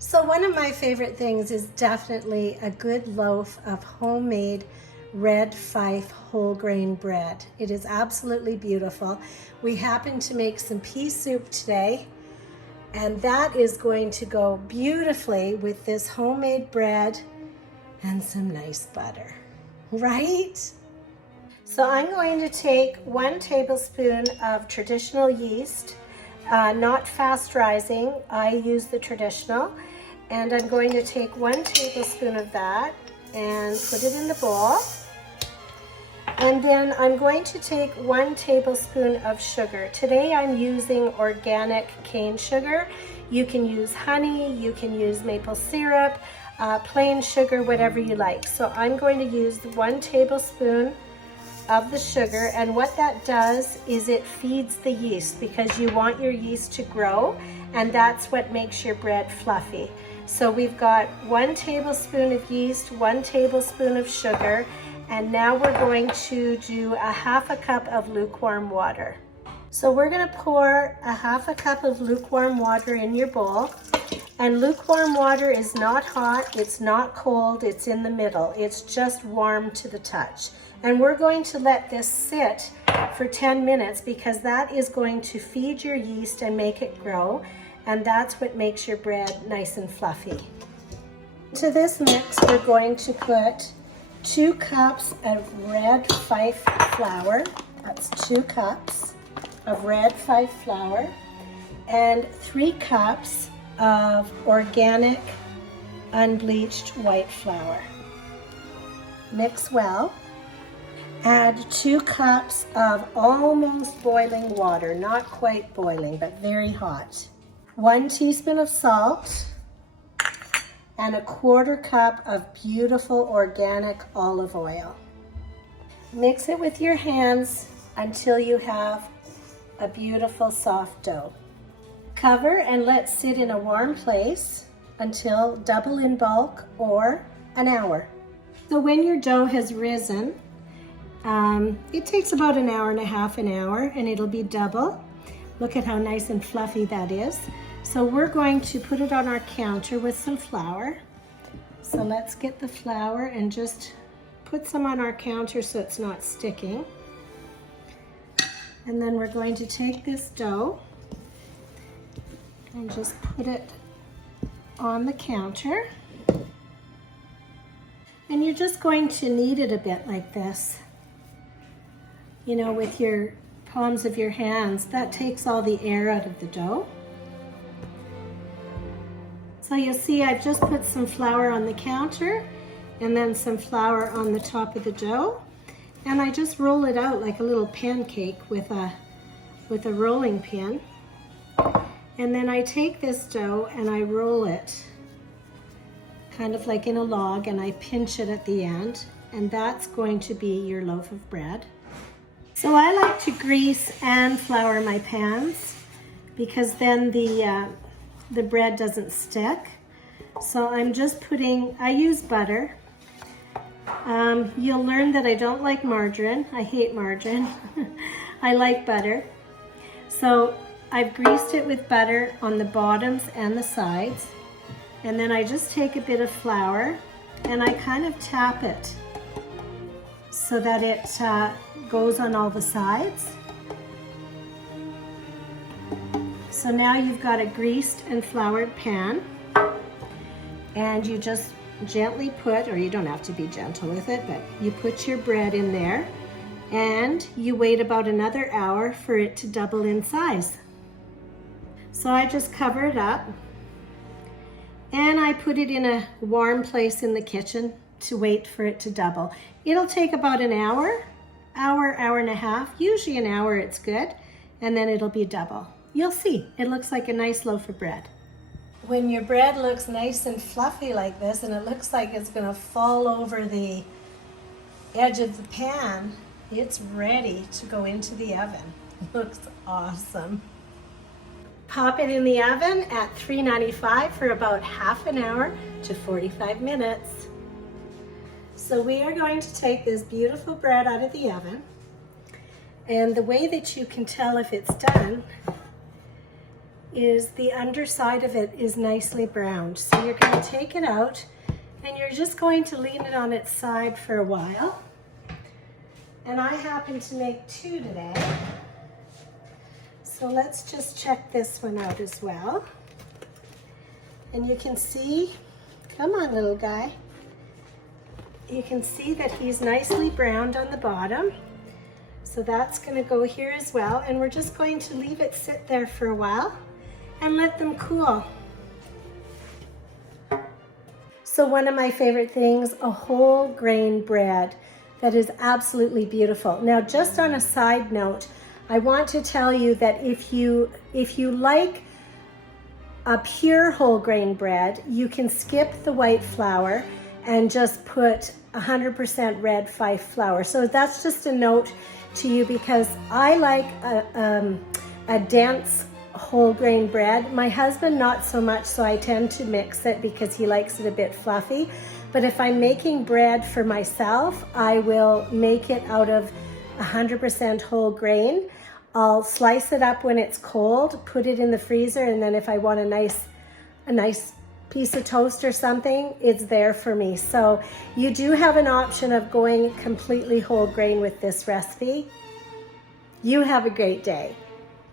So one of my favorite things is definitely a good loaf of homemade red Fife whole grain bread. It is absolutely beautiful. We happen to make some pea soup today, and that is going to go beautifully with this homemade bread and some nice butter, right? So I'm going to take 1 tablespoon of traditional yeast, not fast rising. I use the traditional, and I'm going to take 1 tablespoon of that and put it in the bowl. And then I'm going to take 1 tablespoon of sugar. Today I'm using organic cane sugar. You can use honey, you can use maple syrup, plain sugar, whatever you like. So I'm going to use 1 tablespoon of the sugar, and what that does is it feeds the yeast, because you want your yeast to grow, and that's what makes your bread fluffy. So we've got 1 tablespoon of yeast, 1 tablespoon of sugar, and now we're going to do 1/2 cup of lukewarm water. So we're going to pour 1/2 cup of lukewarm water in your bowl, and lukewarm water is not hot, it's not cold, it's in the middle. It's just warm to the touch. And we're going to let this sit for 10 minutes because that is going to feed your yeast and make it grow, and that's what makes your bread nice and fluffy. To this mix, we're going to put 2 cups of red Fife flour. That's 2 cups of red Fife flour, and 3 cups of organic unbleached white flour. Mix well. Add 2 cups of almost boiling water, not quite boiling, but very hot. 1 teaspoon of salt, and 1/4 cup of beautiful organic olive oil. Mix it with your hands until you have a beautiful soft dough. Cover and let sit in a warm place until double in bulk, or an hour. So when your dough has risen, it takes about an hour and a half, an hour, and it'll be double. Look at how nice and fluffy that is. So we're going to put it on our counter with some flour. So let's get the flour and just put some on our counter so it's not sticking. And then we're going to take this dough and just put it on the counter. And you're just going to knead it a bit like this. You know, with your palms of your hands, that takes all the air out of the dough. So you'll see I've just put some flour on the counter and then some flour on the top of the dough. And I just roll it out like a little pancake with a rolling pin. And then I take this dough and I roll it kind of like in a log, and I pinch it at the end, and that's going to be your loaf of bread. So I like to grease and flour my pans because then the bread doesn't stick. So I'm just I use butter. You'll learn that I don't like margarine. I hate margarine. I like butter. So I've greased it with butter on the bottoms and the sides. And then I just take a bit of flour and I kind of tap it so that it goes on all the sides. So now you've got a greased and floured pan, and you just gently put, or you don't have to be gentle with it, but you put your bread in there and you wait about another hour for it to double in size. So I just cover it up and I put it in a warm place in the kitchen to wait for it to double. It'll take about an hour, hour and a half, usually an hour it's good, and then it'll be double. You'll see, it looks like a nice loaf of bread. When your bread looks nice and fluffy like this, and it looks like it's gonna fall over the edge of the pan, it's ready to go into the oven. Looks awesome. Pop it in the oven at 395 for about half an hour to 45 minutes. So we are going to take this beautiful bread out of the oven, and the way that you can tell if it's done is the underside of it is nicely browned. So you're going to take it out and you're just going to lean it on its side for a while. And I happen to make 2 today. So let's just check this one out as well. And you can see, come on little guy. You can see that he's nicely browned on the bottom. So that's going to go here as well. And we're just going to leave it sit there for a while and let them cool. So one of my favorite things, a whole grain bread that is absolutely beautiful. Now, just on a side note, I want to tell you that if you like a pure whole grain bread, you can skip the white flour and just put 100% red Fife flour. So that's just a note to you, because I like a dense whole grain bread. My husband not so much, so I tend to mix it because he likes it a bit fluffy. But if I'm making bread for myself, I will make it out of 100% whole grain. I'll slice it up when it's cold, put it in the freezer, and then if I want a nice piece of toast or something, it's there for me. So you do have an option of going completely whole grain with this recipe. You have a great day.